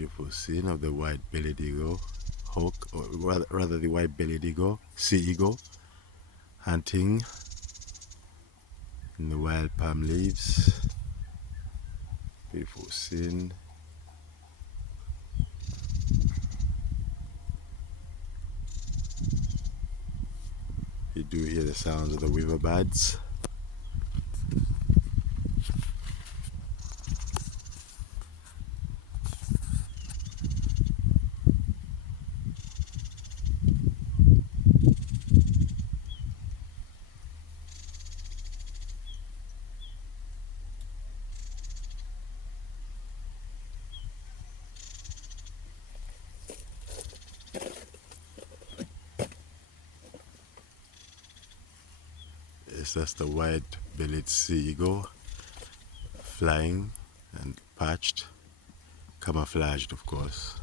Beautiful scene of the white-bellied eagle, hawk, or rather the white-bellied eagle, sea eagle, hunting in the wild palm leaves. Beautiful scene. You do hear the sounds of the weaver birds. Yes, that's the white-bellied sea eagle, flying and perched, camouflaged of course.